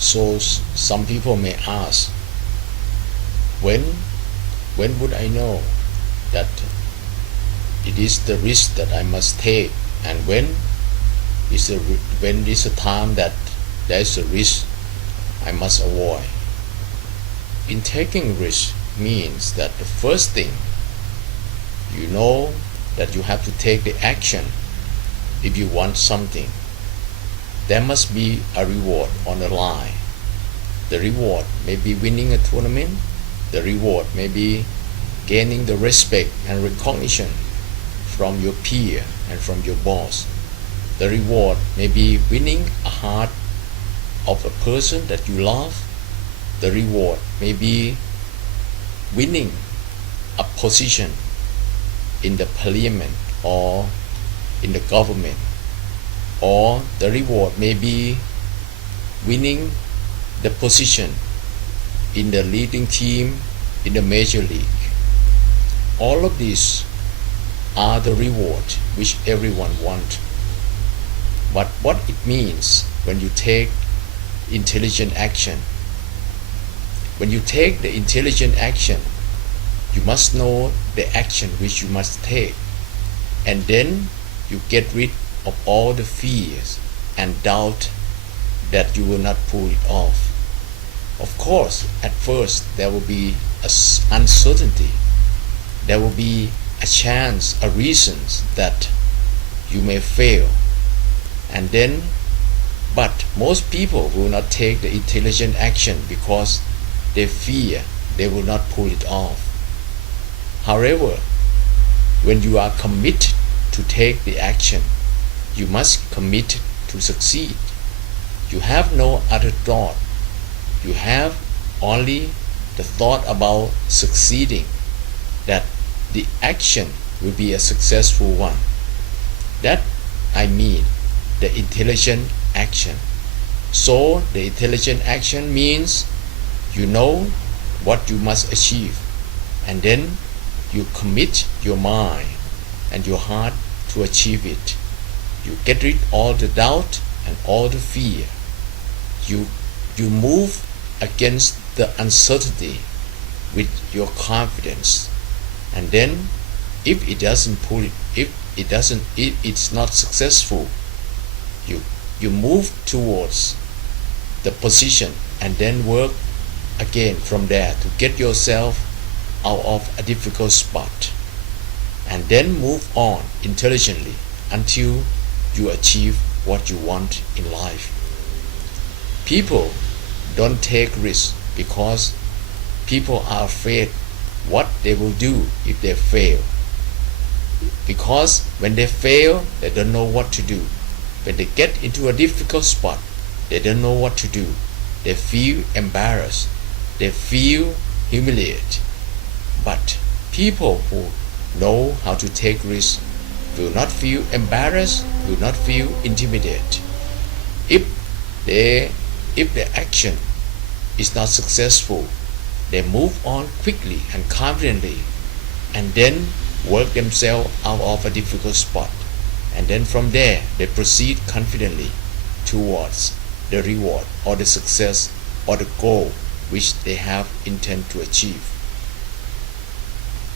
So some people may ask, when would I know that it is the risk that I must take, and when is the time that there is a risk I must avoid? In taking risk means that the first thing, you know that you have to take the action. If you want something, there must be a reward on the line. The reward may be winning a tournament. The reward may be gaining the respect and recognition from your peer and from your boss. The reward may be winning a heart of a person that you love. The reward may be winning a position in the parliament or in the government, or the reward may be winning the position in the leading team in the major league. All of these are the reward which everyone wants. But what it means when you take intelligent action? When you take the intelligent action, you must know the action which you must take, and then you get rid of all the fears and doubt that you will not pull it off. Of course, at first there will be uncertainty. There will be a chance, a reasons that you may fail. And then, but most people will not take the intelligent action because they fear they will not pull it off. However, when you are committed to take the action, you must commit to succeed. You have no other thought. You have only the thought about succeeding, that the action will be a successful one. That I mean the intelligent action. So the intelligent action means you know what you must achieve, and then you commit your mind and your heart to achieve it. You get rid of all the doubt and all the fear. You move against the uncertainty with your confidence. And then if it's not successful, you move towards the position and then work again from there to get yourself out of a difficult spot, and then move on intelligently until you achieve what you want in life. People don't take risks because people are afraid what they will do if they fail. Because when they fail, they don't know what to do. When they get into a difficult spot, they don't know what to do. They feel embarrassed. They feel humiliated. But people who know how to take risks will not feel embarrassed, will not feel intimidated. If the action is not successful, they move on quickly and confidently, and then work themselves out of a difficult spot. And then from there, they proceed confidently towards the reward or the success or the goal which they have intent to achieve.